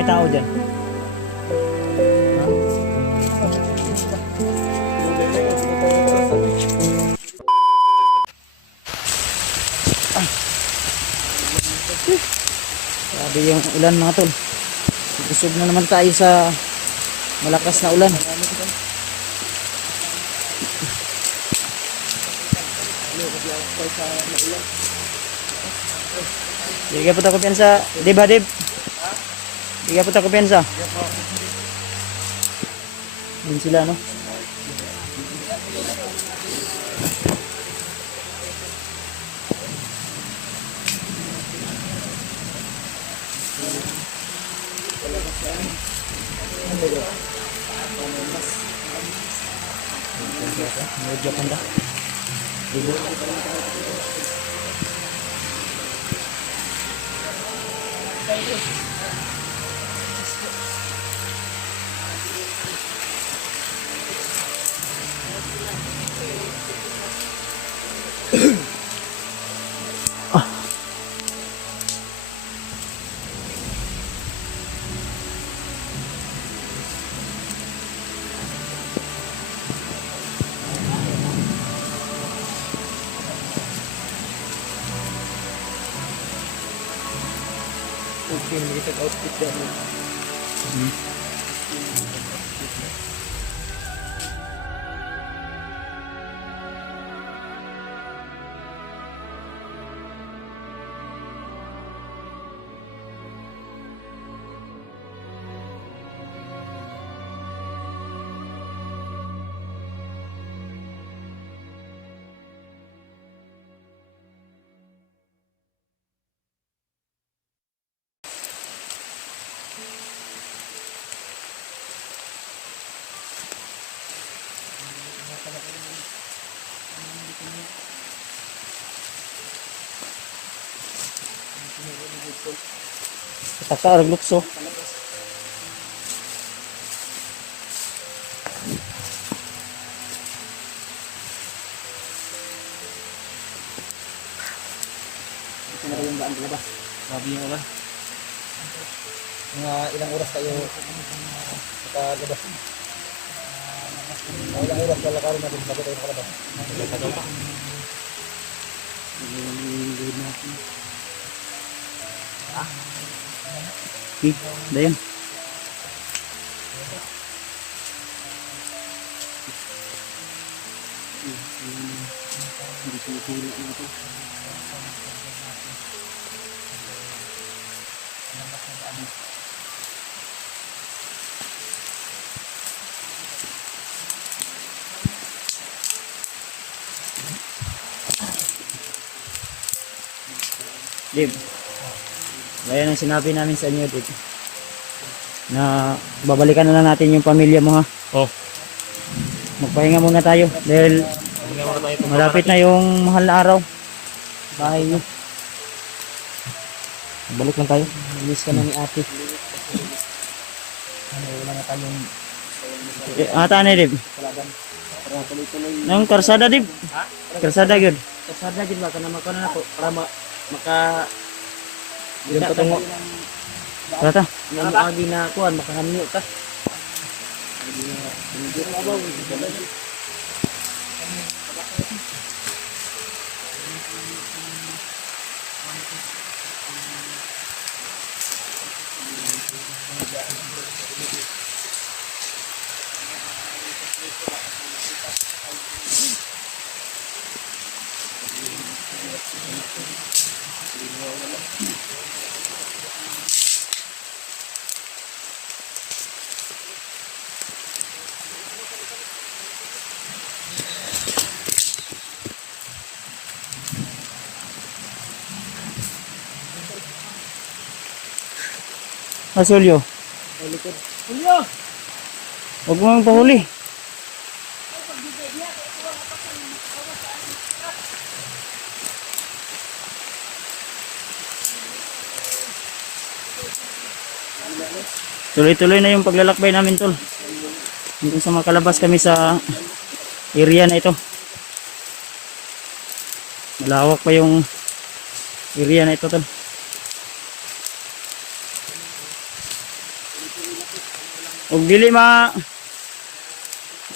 may tao dyan. Grabe yung ulan mga tol. Usog na naman tayo sa malakas na ulan. Hindi ka po tayo kumpiyansa. Dib ha, Dib? Hindi ka po tayo kumpiyansa. Yun sila, no? Medyo kanda. Dibo. Okay, nakita outfit dyan. Taka arag lukso. Ito na yung daan palabas. Grabe yung ulan. Mga ilang oras tayo nakalabas. Ilang oras lalakarin natin bago tayo nakalabas. Tagal pa. Dayan. Dib, gaya ng sinabi namin sa inyo, Dib, na babalikan na lang natin yung pamilya mo, ha. Oh. Magpahinga muna tayo dahil malapit na yung mahal na araw. Bahay nyo. Balik lang tayo. Miss ka na ni ate. Wala na tayong Ata na, Dib. para tuloy-tuloy. Nang karsada, Dib. Ha? Karsada yun. Kasada gid ba kana makano na to para maka Yung patungo. Rata. yung agi na kuan makahamyo ta. Asulyo. Julio, Huwag mo mang pahuli. Tuloy-tuloy na yung paglalakbay namin, tol. Hanggang sa makalabas kami sa area na ito. Malawak pa yung area na ito, tol. Ug dili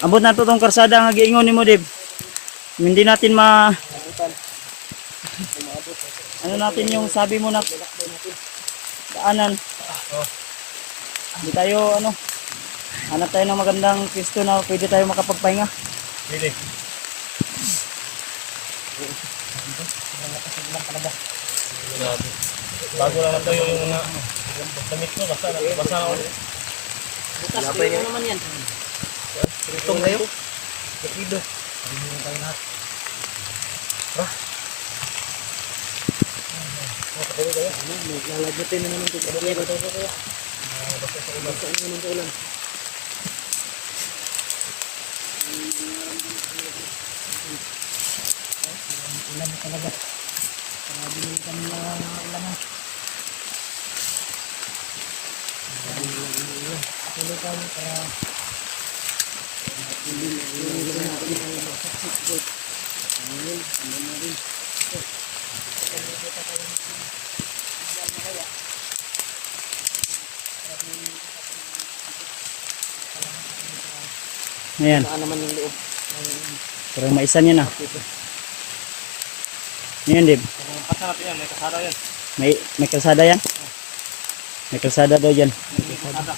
abot na to tong karsada nga giingon nimo, Dib. Hindi natin ano natin yung sabi mo na daanan. Hindi tayo hanap tayo ng magandang pwesto na pwede tayo makapagpahinga. Pwede. Grabe. Bago lang tayo yung mga damit ko, basta na ulit. Bukas dito naman yan. Itong tayo. Kapido. Hindi tayo lahat. Lalagutin na naman ito. Kaya ba ito kaya? Basta sa ulan. Basta naman sa ulan. Ulan na talaga. Sabi nyo kami na ulan. Tuloy kami para hindi na natin ang masaksik. Ngayon, ano na rin. Ayan, Saan naman yung loob? parang maisan yan ah. Ngayon, Dib. Pasa natin yan, may kasara yan. May kalsada yan? May kalsada daw dyan. May kasara.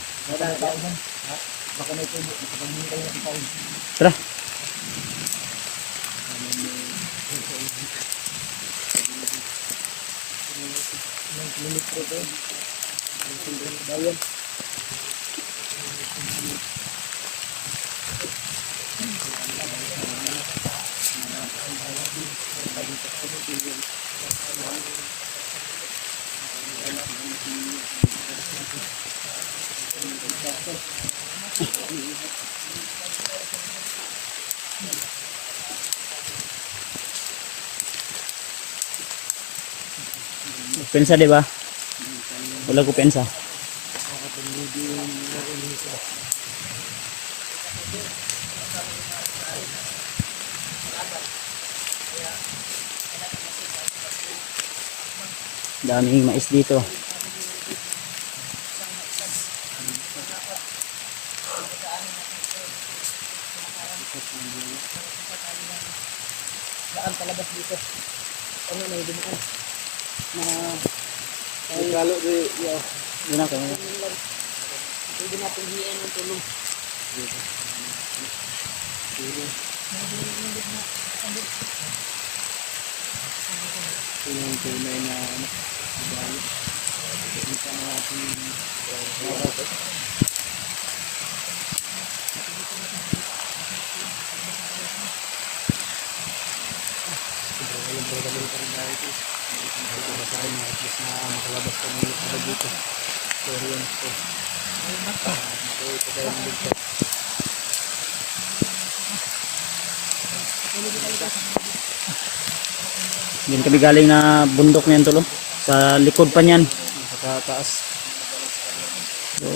Baka may tubo. Nakapaghingi kayo ng taon. Tara. Pensa, di ba? Wala ko pensa. Daming mais dito. Daan palabas dito. Ano na yung dumaan? Na May kalo di, yo. Doon ako. pwede natin hiyan ng tulong. Yung tunay na dahil. Kita na natin makalabas kami sa dito. Sorry yan po. Diyan kami galing na bundok niyan tulo. Sa likod pa niyan. Sa taas. So,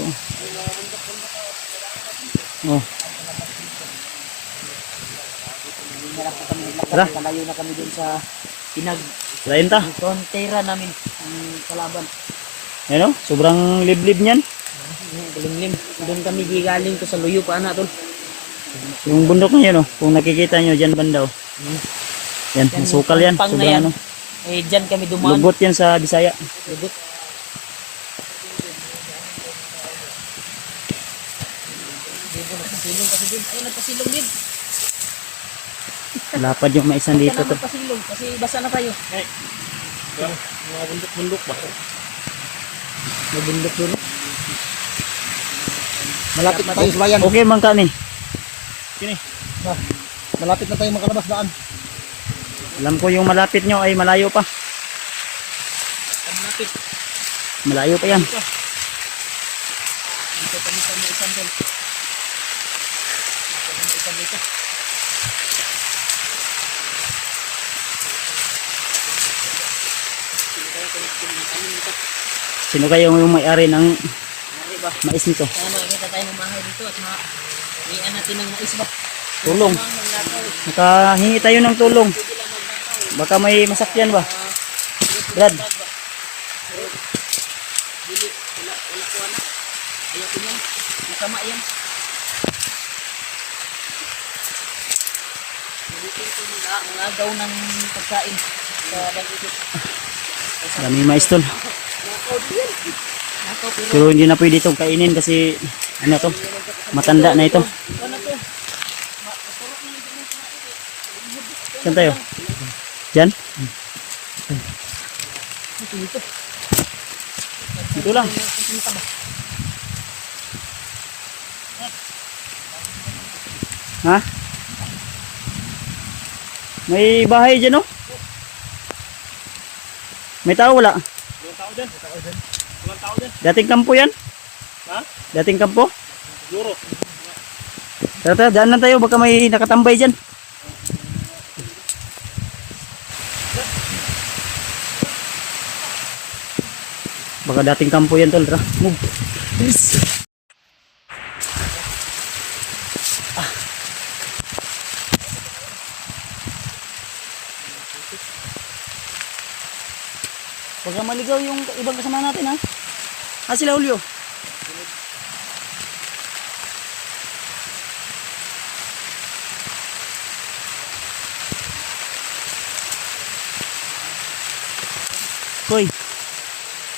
oh, Hirap na kami Tara. naglakad. Malayo na kami dun sa lain ta. frontera namin. Ang kalaban. Ano? Sobrang liblib niyan. Galing-lim. Doon kami gigaling to sa luyo pa na tol. Yung bundok na yun, oh. Kung nakikita nyo, dyan banda, oh. Yan, Yan, sukal yan. pang na Sobrang yan. ano. Eh dyan kami dumaan. Lugot yan sa Bisaya. Lugot. Dito nagpasilong kasi din. Ay nagpasilong din. Lapad yung maisan dito, Dito to. nagpasilong kasi basa na tayo. Mga bundok-bundok ba? May bundok dun. Malapit na tayo sa bayan. Okay, man ka ni. Malapit na tayo makalabas daan. Alam ko yung malapit nyo ay malayo pa. Malapit. Malayo pa yan. Dito kami sa mga isang dun. Isang dito. Sino kayo yung may-ari ng Mari ba? mais nito? Kaya makikita tayo ng mahay dito at iyan natin ng mais ba? Tulong. Ang maglakaw. Nakahingi tayo ng tulong. Pwede lang maglakaw. Baka may masakyan ba? Brad. Dili, wala ko na. Ayaw ko yan. Masama yan. Nalitin ko ang agaw ng pagkain sa bandito. Dami mais tol. Nakaw din. Nakaw pero Pero hindi na pwede itong kainin kasi ano to, matanda na ito. ano to? Saan tayo? Diyan? Dito lang. Ha? May bahay dyan, no? May tao wala? Walang tao dyan. Walang tao dyan. Dating kampo yan? Ha? Dating kampo? Siguro. Tara, tara, daan lang tayo. Baka may nakatambay dyan. Baka dating kampo yan, tol. Tara, move. Bilis. Baka maligaw yung ibang kasama natin, ha? Ah, sila Julio. Hoy,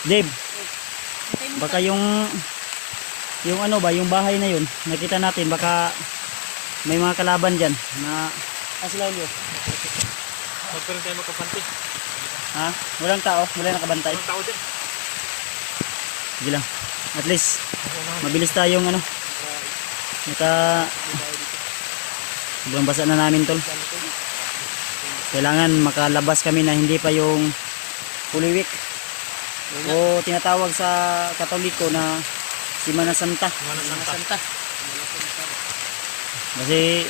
Dave, baka yung ano ba, yung bahay na yun, nakita natin, baka may mga kalaban dyan na, sila Julio. Huwag pa rin tayo magkapanti. Ha? Walang tao, wala nakabantay. Walang tao dyan. Sige lang. At least, mabilis tayong ano, sobrang basa na namin tol. Kailangan makalabas kami na hindi pa yung Holy Week. O tinatawag sa Katoliko na Semana Santa. Santa. Kasi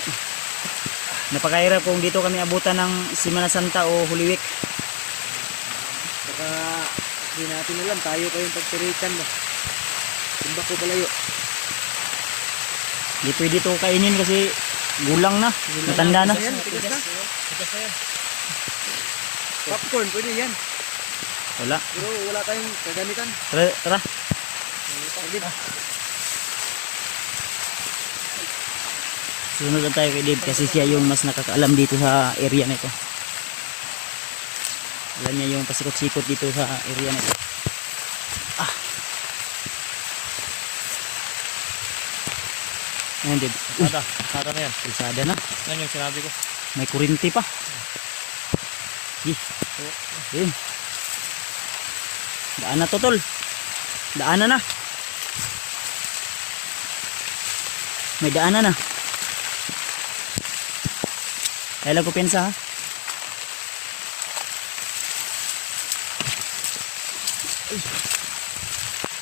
napakahirap kung dito kami abutan ng Semana Santa o Holy Week. Baka hindi natin alam, tayo pa yung pagpiritan ba? Tumba ko palayo. Hindi pwede ito kainin kasi gulang na, matanda na. Ayan, tigas na. Tigas na yan. Popcorn, pwede yan. Wala. Pero wala tayong kagamitan. Tara, tara. Sunod na tayo kay Dave kasi siya yung mas nakakaalam dito sa area na ito. Alam niya yung pasikot-sikot dito sa area na ito. Ayan Dave. Sada na yan. Kalsada na. Yan yung sinabi ko. May kurinti pa. Yun. Daan na to tol. Daanan na. May daanan na. Kaya lang ko pensa ha.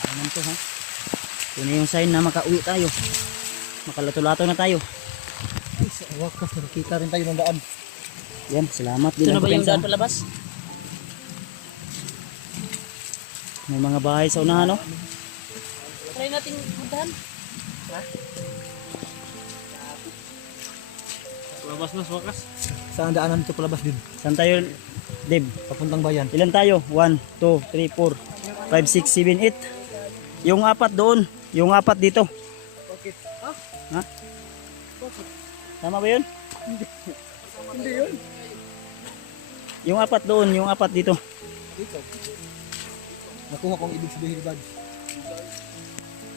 Ayan to ha. Ito na yung sign na makauwi tayo. Makalato-lato na tayo. Ay, sa wakas, nakikita rin tayo ng daan. Yan, salamat. Ito na ba yung pensa. daan palabas? May mga bahay sa unahan no? Try natin puntahan. Labas na sa wakas. Saan daanan ito palabas din? Saan tayo, Dave? Papuntang bayan. Ilan tayo? 1, 2, 3, 4, 5, 6, 7, 8. Yung apat doon. Yung apat dito. Okay. Ha? Tama ba yun? Hindi yun. Yung apat doon. Yung apat dito. Dito. Nakuha kong ibig sabihin ni Bads.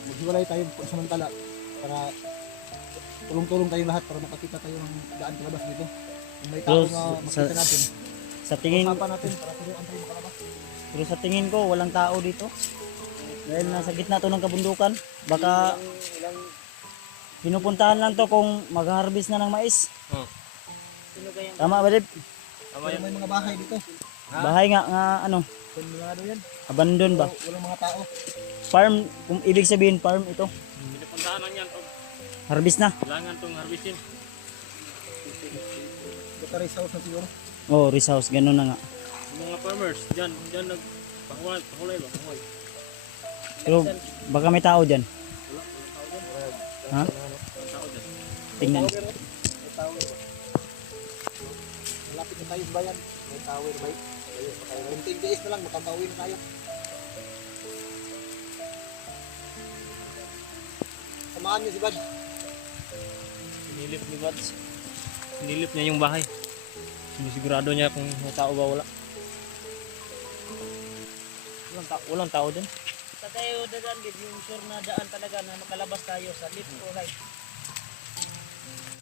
Maghiwalay tayo samantala para tulong-tulong tayong lahat para makakita tayo ng daan palabas dito. Kung may tao Pero na makita natin, Sa tingin, usapan natin para tuloy tayo makalabas. pero sa tingin ko walang tao dito. Dahil nasa gitna to ng kabundukan. Baka pinupuntahan lang to kung mag-harvest na ng mais. Oh. Tama ba, Dave? Tama Pero yan. may mga bahay dito. Bahay nga, ano, Abandonado yan. abandon ba? Walang mga tao. Farm, kung ibig sabihin farm ito. Pinapuntahan lang yan. Harvest na. Kailangan itong harvestin. Baka race house na siguro. Oh, rest house, ganun na nga. Yung mga farmers, dyan nagpakulay ba? Pakulay. Pero baka may tao dyan. Ha? Walang tao dyan. Tingnan. May tower ba? Malapit na tayo sa bayan. May tower ba? Ayun pa tayo. 20 days na lang, makakauwi na tayo. Samahan niyo si Bad. Sinilip ni Buds. Sinilip niya yung bahay. Sinisigurado niya kung may tao ba wala. Walang tao din. Sa tayo dadaan, yung sure na daan talaga na makalabas tayo sa lift o right.